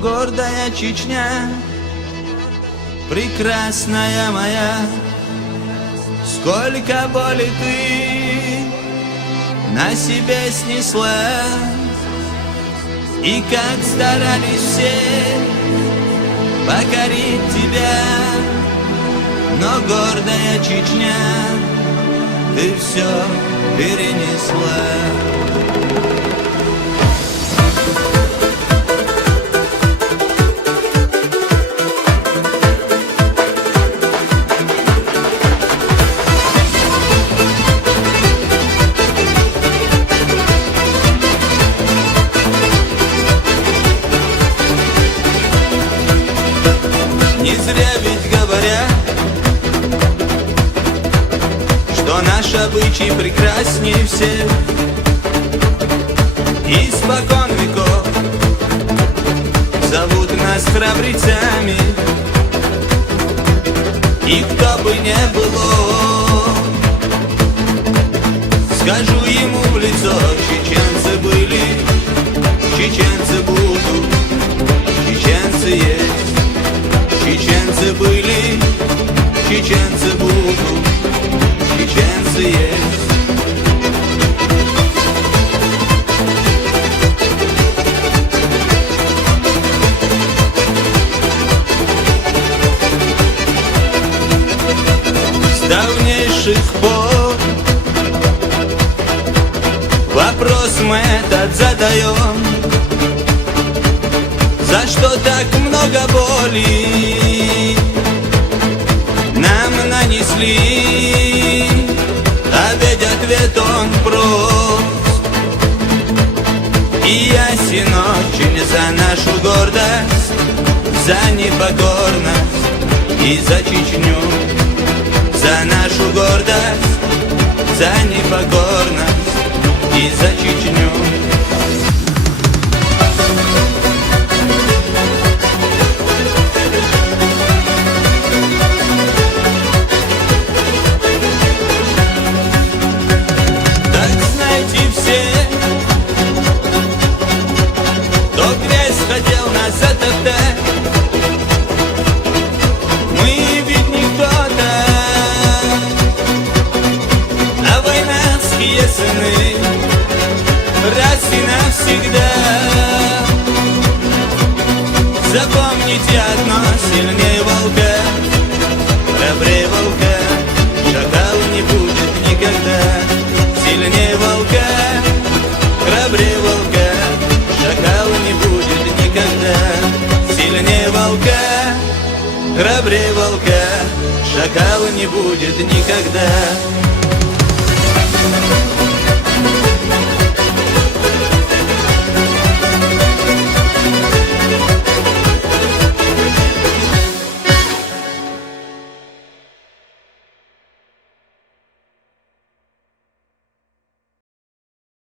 гордая Чечня, прекрасная моя, сколько боли ты на себе снесла, и как старались все покорить тебя, но гордая Чечня, ты все перенесла. Не зря ведь говорят, что наш обычай прекрасней всех. Испокон веков зовут нас храбрецами, и кто бы не было, скажу ему в лицо: чеченцы были, чеченцы будут, чеченцы есть. Чеченцы были, чеченцы будут, чеченцы есть. С давнейших пор вопрос мы этот задаем: за что так много боли нам нанесли? А ведь ответ он прост и ясен очень: за нашу гордость, за непокорность и за Чечню. За нашу гордость, за непокорность и за Чечню. Хотел нас затоптать, мы ведь не кто-то, а войнарские сыны, раз и навсегда. Запомните одно: сильнее волка, храбрее волка, шакал не будет никогда. Сильнее волка, храбрее волка, шакал не будет никогда. Сильнее волка, храбрее волка, шакала не будет никогда.